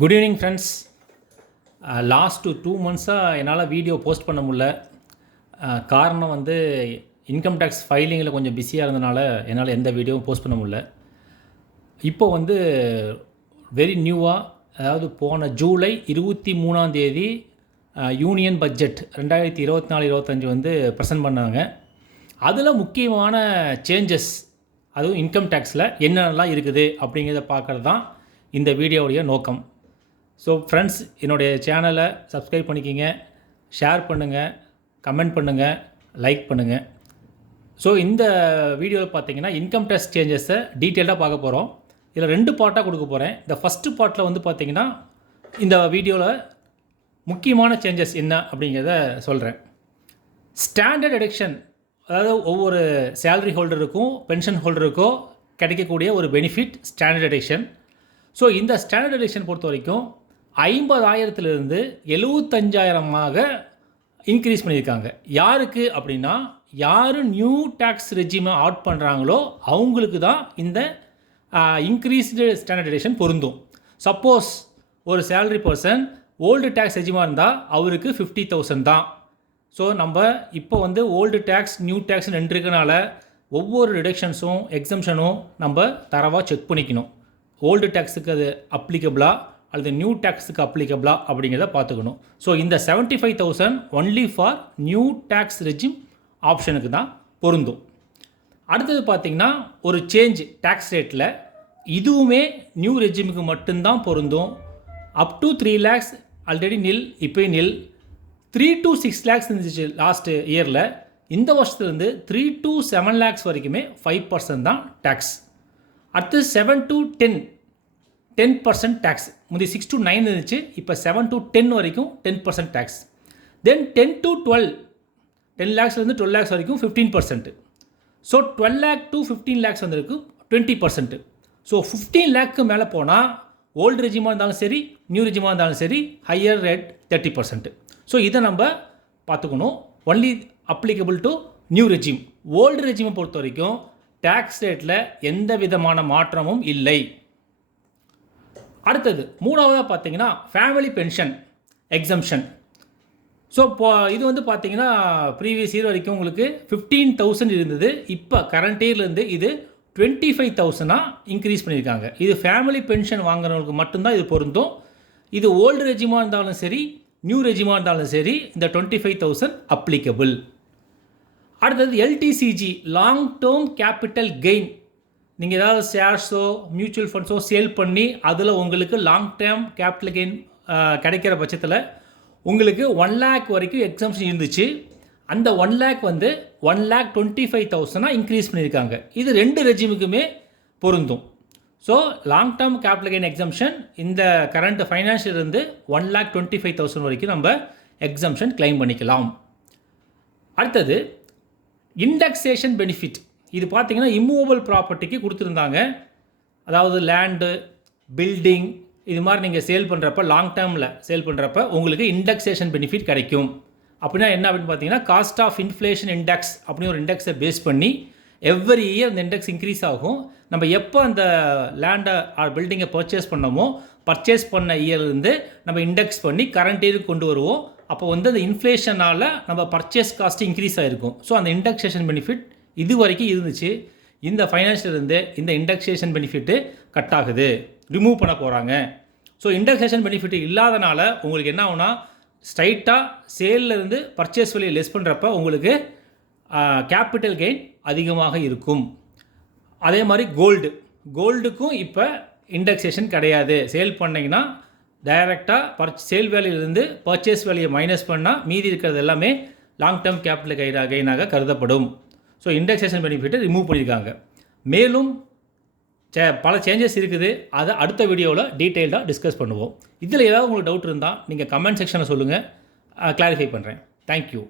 Good evening friends. Last 2 மந்த்ஸாக என்னால் video post பண்ண முடியல. காரணம் இன்கம் டேக்ஸ் ஃபைலிங்கில் கொஞ்சம் பிஸியாக இருந்தனால என்னால் எந்த வீடியோவும் போஸ்ட் பண்ண முடியல. இப்போ வெரி நியூவாக, அதாவது போன ஜூலை 23 யூனியன் பட்ஜெட் 2024-25 ப்ரெசென்ட் பண்ணாங்க. அதில் முக்கியமான சேஞ்சஸ், அதுவும் இன்கம் டேக்ஸில் என்னென்னலாம் இருக்குது அப்படிங்கிறத பார்க்குறது தான் இந்த வீடியோவுடைய நோக்கம். ஸோ ஃப்ரெண்ட்ஸ், என்னுடைய சேனலை சப்ஸ்கிரைப் பண்ணிக்கிங்க, ஷேர் பண்ணுங்கள், கமெண்ட் பண்ணுங்கள், லைக் பண்ணுங்கள். ஸோ இந்த வீடியோவில் பார்த்தீங்கன்னா இன்கம் டேக்ஸ் சேஞ்சஸை டீட்டெயிலாக பார்க்க போகிறோம். இதில் 2 பார்ட்டாக கொடுக்க போகிறேன். இந்த ஃபஸ்ட்டு பார்ட்டில் பார்த்தீங்கன்னா இந்த வீடியோவில் முக்கியமான சேஞ்சஸ் என்ன அப்படிங்கிறத சொல்கிறேன். ஸ்டாண்டர்ட் டிடக்ஷன், அதாவது ஒவ்வொரு சேலரி ஹோல்டருக்கும் பென்ஷன் ஹோல்டருக்கும் கிடைக்கக்கூடிய ஒரு பெனிஃபிட் ஸ்டாண்டர்ட் டிடக்ஷன். ஸோ இந்த ஸ்டாண்டர்ட் டிடக்ஷன் பொறுத்த வரைக்கும் 50,000 75,000 இன்க்ரீஸ் பண்ணியிருக்காங்க. யாருக்கு அப்படின்னா, யார் நியூ டேக்ஸ் ரெஜிமை ஆட் பண்ணுறாங்களோ அவங்களுக்கு தான் இந்த இன்க்ரீஸ்டு ஸ்டாண்டர்ட் டிடக்ஷன் பொருந்தும். சப்போஸ் ஒரு சேலரி பர்சன் ஓல்டு டேக்ஸ் ரெஜிமாக இருந்தால் அவருக்கு 50,000 தான். ஸோ நம்ம இப்போ ஓல்டு டேக்ஸ் நியூ டேக்ஸ் 2 இருக்கனால ஒவ்வொரு டிடக்ஷன்ஸும் எக்ஸம்ஷனும் நம்ம தரவாக செக் பண்ணிக்கணும். ஓல்டு டேக்ஸுக்கு அது அப்ளிகபிளா அல்லது நியூ டேக்ஸுக்கு அப்ளிகபிளா அப்படிங்கிறத பார்த்துக்கணும். ஸோ இந்த 75,000 only for new tax regime ஆப்ஷனுக்கு தான் பொருந்தும். அடுத்தது பார்த்திங்கன்னா ஒரு சேஞ்ச் டேக்ஸ் ரேட்டில், இதுவுமே நியூ ரெஜிமுக்கு மட்டும்தான் பொருந்தும். அப் டு 3 lakhs ஆல்ரெடி நில், இப்போ நில். 3 to 6 lakhs இருந்துச்சு லாஸ்ட் இயரில். இந்த வருஷத்துலேருந்து 3 to 7 lakhs வரைக்குமே 5% தான் டேக்ஸ். அடுத்து 7 to 10% டேக்ஸ். முந்தைய 6 to 9 இருந்துச்சு, இப்போ 7 to 10 வரைக்கும் 10% டேக்ஸ். தென் 10 to 12, 10 lakhsலேருந்து 12 lakhs வரைக்கும் 15%. ஸோ 12 lakh to 15 lakhs வந்திருக்கு 20%. ஸோ 15 lakhக்கு மேலே போனால் ஓல்டு ரெஜிமாக இருந்தாலும் சரி, நியூ ரெஜிமாக இருந்தாலும் சரி, ஹையர் ரேட் 30%. ஸோ இதை நம்ம பார்த்துக்கணும். Only applicable to new regime. Old ரெஜிமை பொறுத்த வரைக்கும் டேக்ஸ் ரேட்டில் எந்த விதமான மாற்றமும் இல்லை. அடுத்தது 3ஆவதாக பார்த்தீங்கன்னா ஃபேமிலி பென்ஷன் எக்ஸம்ஷன். ஸோ இப்போ இது பார்த்தீங்கன்னா ப்ரீவியஸ் இயர் வரைக்கும் உங்களுக்கு 15,000 இருந்தது. இப்போ கரண்ட் இயர்லேருந்து இது 25,000 இன்க்ரீஸ் பண்ணியிருக்காங்க. இது ஃபேமிலி பென்ஷன் வாங்குறவங்களுக்கு மட்டும்தான் இது பொருந்தும். இது ஓல்டு ரெஜிமாக இருந்தாலும் சரி, நியூ ரெஜிமாக இருந்தாலும் சரி, இந்த 25,000 அப்ளிகபிள். அடுத்தது LTCG, long term capital gain. நீங்கள் ஏதாவது ஷேர்ஸோ மியூச்சுவல் ஃபண்ட்ஸோ சேல் பண்ணி அதில் உங்களுக்கு லாங் டேர்ம் கேபிட்டல் கெயின் கிடைக்கிற பட்சத்தில் உங்களுக்கு 1 lakh வரைக்கும் எக்ஸம்ஷன் இருந்துச்சு. அந்த 1 lakh 1,25,000 இன்க்ரீஸ் பண்ணியிருக்காங்க. இது 2 ரெஜிமுக்குமே பொருந்தும். So long term capital gain exemption இந்த கரண்ட் ஃபைனான்ஷியல் இருந்து 1,25,000 வரைக்கும் நம்ம எக்ஸம்ஷன் கிளைம் பண்ணிக்கலாம். அடுத்தது இண்டெக்ஸேஷன் பெனிஃபிட். இது பார்த்தீங்கன்னா இம்மூவபிள் ப்ராப்பர்ட்டிக்கு கொடுத்துருந்தாங்க. அதாவது லேண்டு, பில்டிங், இது மாதிரி நீங்கள் சேல் பண்ணுறப்ப, லாங் டேர்மில் சேல் பண்ணுறப்ப உங்களுக்கு இண்டெக்ஸேஷன் பெனிஃபிட் கிடைக்கும். அப்படின்னா என்ன அப்படின்னு பார்த்தீங்கன்னா, காஸ்ட் ஆஃப் இன்ஃப்ளேஷன் இண்டெக்ஸ் அப்படின்னு ஒரு இண்டெக்ஸை பேஸ் பண்ணி எவ்ரி இயர் அந்த இண்டெக்ஸ் இன்க்ரீஸ் ஆகும். நம்ம எப்போ அந்த லேண்டை ஆர் பில்டிங்கை பர்ச்சேஸ் பண்ணோமோ, பர்ச்சேஸ் பண்ண இயர்லேருந்து நம்ம இண்டெக்ஸ் பண்ணி கரண்ட் இயருக்கு கொண்டு வருவோம். அப்போ அந்த இன்ஃப்ளேஷனால் நம்ம பர்ச்சேஸ் காஸ்ட் இன்க்ரீஸ் ஆகிருக்கும். ஸோ அந்த இண்டெக்ஸேஷன் பெனிஃபிட் இது வரைக்கும் இருந்துச்சு. இந்த ஃபைனான்ஷியலிருந்து இந்த இண்டெக்ஸேஷன் பெனிஃபிட்டு கட் ஆகுது, ரிமூவ் பண்ண போகிறாங்க. ஸோ இண்டெக்ஸேஷன் பெனிஃபிட் இல்லாதனால உங்களுக்கு என்ன ஆகுனா, ஸ்ட்ரைட்டாக சேல்லேருந்து பர்ச்சேஸ் விலையை லெஸ் பண்ணுறப்ப உங்களுக்கு கேபிட்டல் கெயின் அதிகமாக இருக்கும். அதே மாதிரி கோல்டுக்கும் இப்போ இண்டெக்ஸேஷன் கிடையாது. சேல் பண்ணிங்கன்னா டைரெக்டாக சேல் வேலையிலிருந்து பர்ச்சேஸ் வேலையை மைனஸ் பண்ணால் மீதி இருக்கிறது எல்லாமே லாங் டேர்ம் கேபிட்டல் கெயினாக கருதப்படும். ஸோ இண்டெக்ஸேஷன் பெனிஃபிட்டை ரிமூவ் பண்ணியிருக்காங்க. மேலும் பல சேஞ்சஸ் இருக்குது. அதை அடுத்த வீடியோவில் டீட்டெயில்டாக டிஸ்கஸ் பண்ணுவோம். இதில் ஏதாவது உங்களுக்கு டவுட் இருந்தால் நீங்கள் கமெண்ட் செக்ஷனில் சொல்லுங்கள், கிளாரிஃபை பண்ணுறேன். தேங்க்யூ.